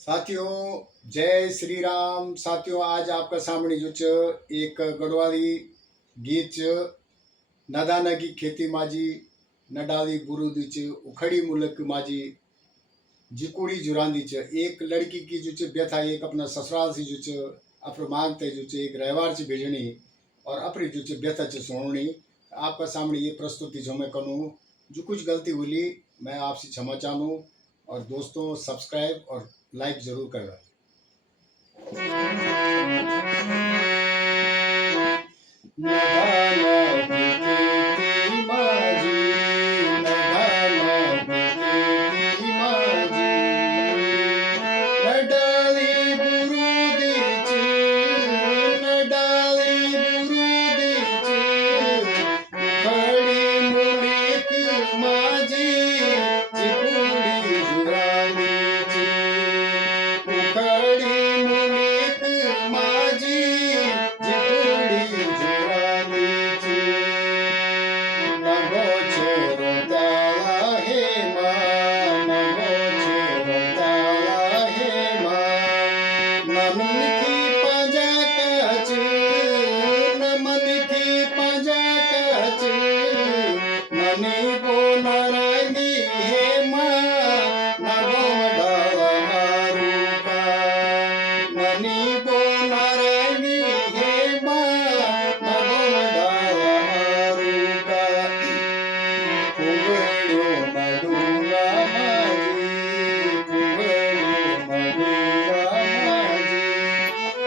साथियों, जय श्री राम। साथियों, आज आपका सामने जो च एक गढ़वाली गीत च नदाना की खेती माजी न डाली बुरुदी च उखड़ी मुल्क माजी जिकुड़ी जुरांदी च। एक लड़की की जो च व्यथा एक अपना ससुराल से जो च अपर मांगते जो च एक रहवार से भेजनी और अपनी जो च व्यथा च सुननी। आपका सामने ये प्रस्तुति जो मैं करूँ, जो कुछ गलती हुई मैं आपसे क्षमा चाहूँ। और दोस्तों, सब्सक्राइब और लाइक जरूर करना।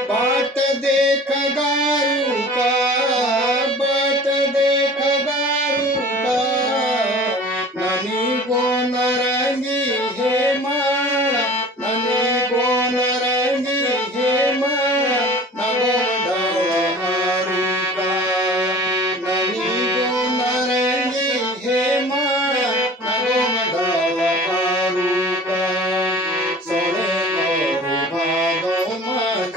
बाट देख गारू का, बाट देख गारू का, ननी बोन रंगी हे माँ, ननी बोन रंगी हे माँ, नगो डारू का, ननी बोन रंगी हे माँ, नगो डारू का, सोने को भागो माजी,